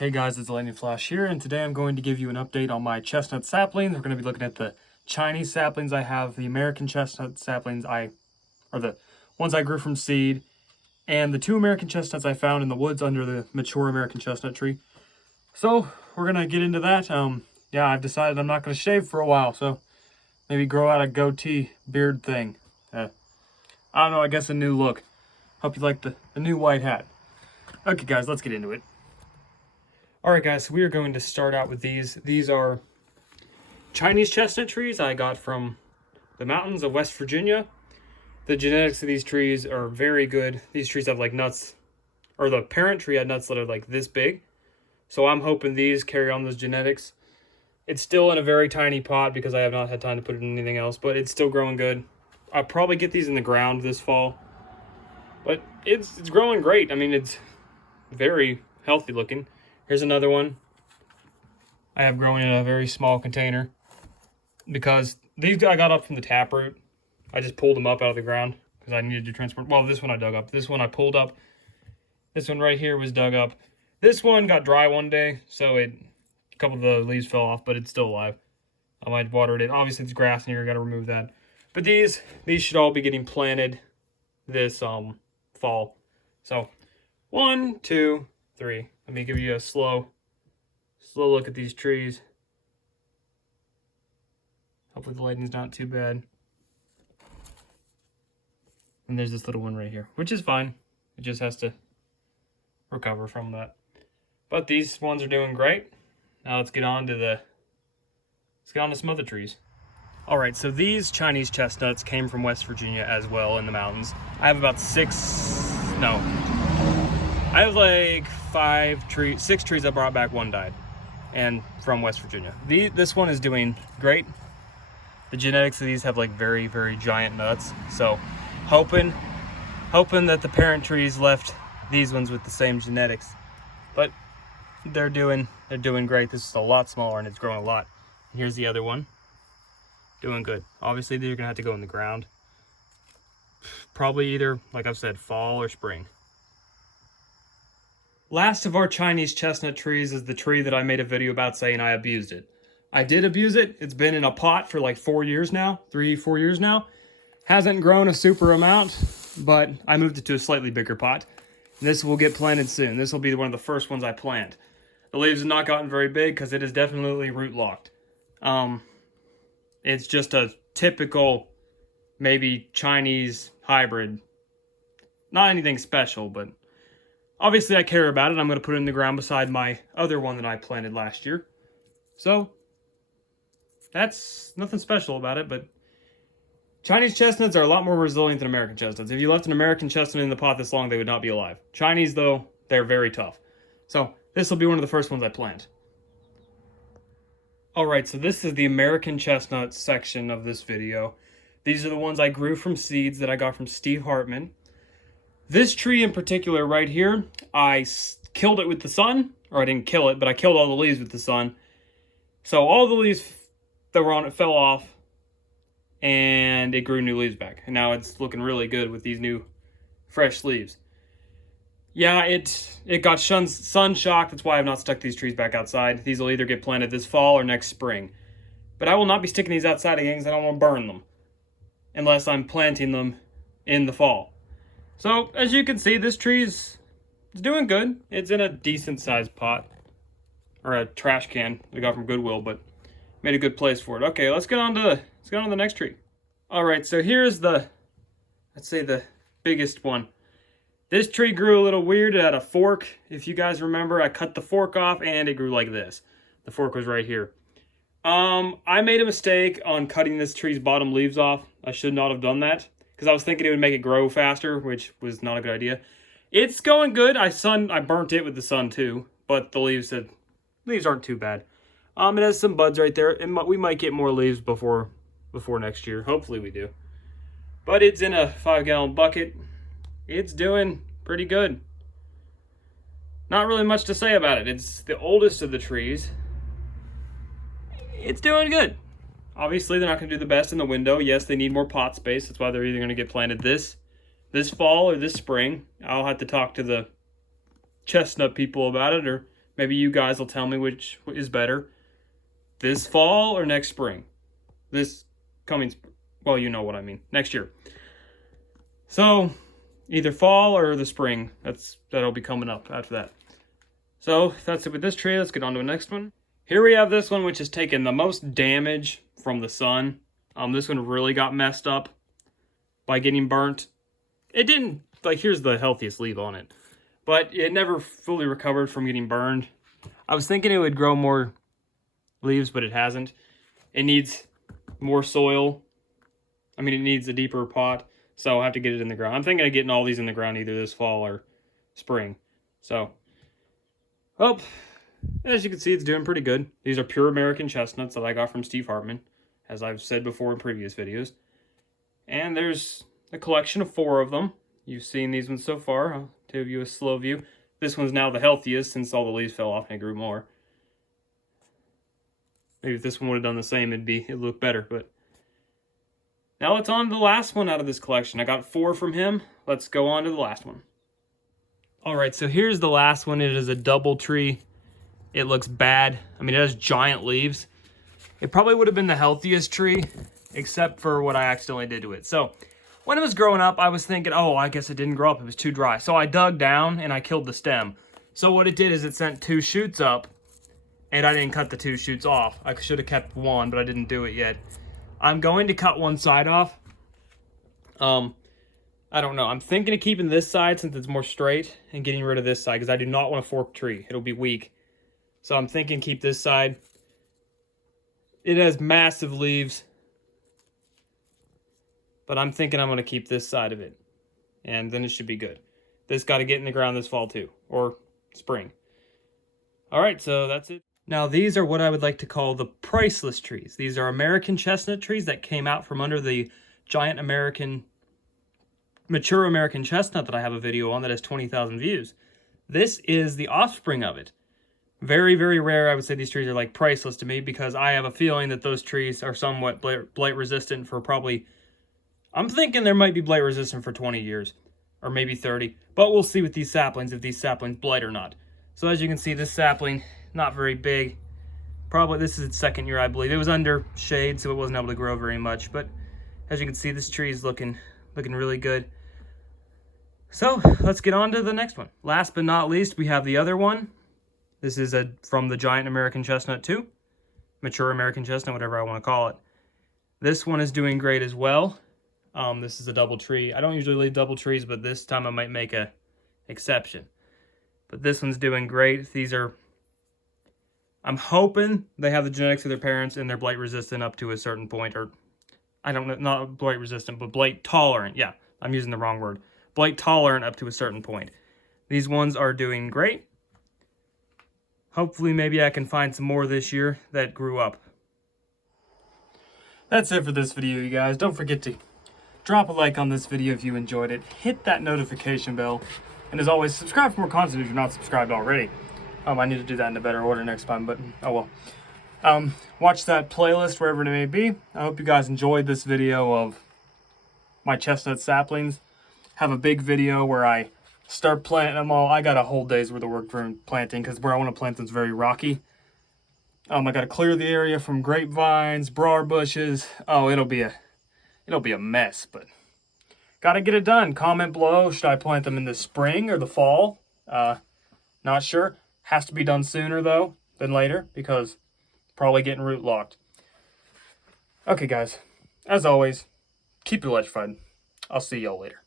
Hey guys, it's Lightning Flash here, and today I'm going to give you an update on my chestnut saplings. We're going to be looking at the Chinese saplings I have, the American chestnut saplings or the ones I grew from seed, and the two American chestnuts I found in the woods under the mature American chestnut tree. So, we're going to get into that. Yeah, I've decided I'm not going to shave for a while, so maybe grow out a goatee beard thing. I don't know, I guess a new look. Hope you like the new white hat. Okay guys, let's get into it. Alright guys, so we are going to start out with these. These are Chinese chestnut trees I got from the mountains of West Virginia. The genetics of these trees are very good. These trees have like nuts, or the parent tree had nuts that are like this big. So I'm hoping these carry on those genetics. It's still in a very tiny pot because I have not had time to put it in anything else, but it's still growing good. I'll probably get these in the ground this fall. But it's growing great. I mean, it's very healthy looking. Here's another one I have growing in a very small container because these I got up from the taproot. I just pulled them up out of the ground because I needed to transport. Well, this one I dug up. This one I pulled up. This one right here was dug up. This one got dry one day, so a couple of the leaves fell off, but it's still alive. I might water it in. Obviously, it's grass in here. I got to remove that. But these should all be getting planted this fall. So 1, 2, 3. Let me give you a slow look at these trees. Hopefully the lighting's not too bad. And there's this little one right here, which is fine. It just has to recover from that. But these ones are doing great. Now let's get on to some other trees. All right, so these Chinese chestnuts came from West Virginia as well in the mountains. I have about I have like 6 trees I brought back, one died, and from West Virginia. This one is doing great. The genetics of these have like very, very giant nuts. So hoping that the parent trees left these ones with the same genetics. But they're doing great. This is a lot smaller and it's growing a lot. And here's the other one. Doing good. Obviously they're gonna have to go in the ground. Probably either, like I've said, fall or spring. Last of our Chinese chestnut trees is the tree that I made a video about saying I abused it. I did abuse it. It's been in a pot for like 4 years now, 3-4 years now. Hasn't grown a super amount, but I moved it to a slightly bigger pot. This will get planted soon. This will be one of the first ones I plant. The leaves have not gotten very big because it is definitely root locked. It's just a typical, maybe Chinese hybrid. Not anything special, but obviously I care about it. I'm going to put it in the ground beside my other one that I planted last year. So, that's nothing special about it, but Chinese chestnuts are a lot more resilient than American chestnuts. If you left an American chestnut in the pot this long, they would not be alive. Chinese, though, they're very tough. So, this will be one of the first ones I plant. Alright, so this is the American chestnut section of this video. These are the ones I grew from seeds that I got from Steve Hartman. This tree in particular right here, I killed it with the sun. Or I didn't kill it, but I killed all the leaves with the sun. So all the leaves that were on it fell off. And it grew new leaves back. And now it's looking really good with these new fresh leaves. Yeah, it got sun shocked. That's why I've not stuck these trees back outside. These will either get planted this fall or next spring. But I will not be sticking these outside again because I don't want to burn them. Unless I'm planting them in the fall. So, as you can see, this tree is doing good. It's in a decent sized pot. Or a trash can I got from Goodwill, but made a good place for it. Okay, let's get on to the next tree. Alright, so here's let's say the biggest one. This tree grew a little weird. It had a fork. If you guys remember, I cut the fork off and it grew like this. The fork was right here. I made a mistake on cutting this tree's bottom leaves off. I should not have done that because I was thinking it would make it grow faster, which was not a good idea. It's going good. I burnt it with the sun too, but the leaves aren't too bad. It has some buds right there, and we might get more leaves before next year. Hopefully we do. But it's in a 5-gallon bucket. It's doing pretty good. Not really much to say about it. It's the oldest of the trees. It's doing good. Obviously, they're not going to do the best in the window. Yes, they need more pot space. That's why they're either going to get planted this fall or this spring. I'll have to talk to the chestnut people about it, or Maybe you guys will tell me which is better, this fall or next spring. This coming, well, you know what I mean, next year. So either fall or the spring. That'll be coming up after that. So that's it with this tree. Let's get on to the next one. Here we have this one, which has taken the most damage from the sun. This one really got messed up by getting burnt. It didn't, like, here's the healthiest leaf on it, but it never fully recovered from getting burned. I was thinking it would grow more leaves, but it hasn't. It needs more soil. I mean, it needs a deeper pot, so I'll have to get it in the ground. I'm thinking of getting all these in the ground either this fall or spring. So, well, as you can see, it's doing pretty good. These are pure American chestnuts that I got from Steve Hartman, as I've said before in previous videos. And there's a collection of 4 of them. You've seen these ones so far. I'll give you a slow view. This one's now the healthiest since all the leaves fell off and it grew more. Maybe if this one would have done the same, it'd look better. But now it's on to the last one out of this collection. I got 4 from him. Let's go on to the last one. All right, so here's the last one. It is a double tree. It looks bad. I mean, it has giant leaves. It probably would have been the healthiest tree, except for what I accidentally did to it. So when it was growing up, I was thinking, oh, I guess it didn't grow up. It was too dry. So I dug down and I killed the stem. So what it did is it sent 2 shoots up, and I didn't cut the 2 shoots off. I should have kept one, but I didn't do it yet. I'm going to cut one side off. I don't know. I'm thinking of keeping this side since it's more straight and getting rid of this side because I do not want a forked tree. It'll be weak. So I'm thinking keep this side. It has massive leaves, but I'm thinking I'm going to keep this side of it, and then it should be good. This got to get in the ground this fall too, or spring. All right, so that's it. Now these are what I would like to call the priceless trees. These are American chestnut trees that came out from under the giant mature American chestnut that I have a video on that has 20,000 views. This is the offspring of it. Very, very rare. I would say these trees are like priceless to me because I have a feeling that those trees are somewhat blight resistant for probably, I'm thinking there might be blight resistant for 20 years or maybe 30, but we'll see with these saplings if these saplings blight or not. So as you can see, this sapling, not very big. Probably this is its 2nd year, I believe. It was under shade, so it wasn't able to grow very much, but as you can see, this tree is looking really good. So let's get on to the next one. Last but not least, we have the other one. This is from the giant American chestnut too. Mature American chestnut, whatever I want to call it. This one is doing great as well. This is a double tree. I don't usually leave double trees, but this time I might make a exception. But this one's doing great. These are, I'm hoping they have the genetics of their parents and they're blight resistant up to a certain point, or I don't know, not blight resistant, but blight tolerant. Yeah, I'm using the wrong word. Blight tolerant up to a certain point. These ones are doing great. Hopefully, maybe I can find some more this year that grew up. That's it for this video, you guys. Don't forget to drop a like on this video if you enjoyed it. Hit that notification bell. And as always, subscribe for more content if you're not subscribed already. I need to do that in a better order next time, but oh well. Watch that playlist wherever it may be. I hope you guys enjoyed this video of my chestnut saplings. Have a big video where I start planting them all. I got a whole day's worth of work for planting because where I want to plant them is very rocky. I got to clear the area from grapevines, briar bushes. Oh, it'll be a mess, but got to get it done. Comment below, should I plant them in the spring or the fall? Not sure. Has to be done sooner though than later because probably getting root locked. Okay guys, as always, keep electrified. I'll see y'all later.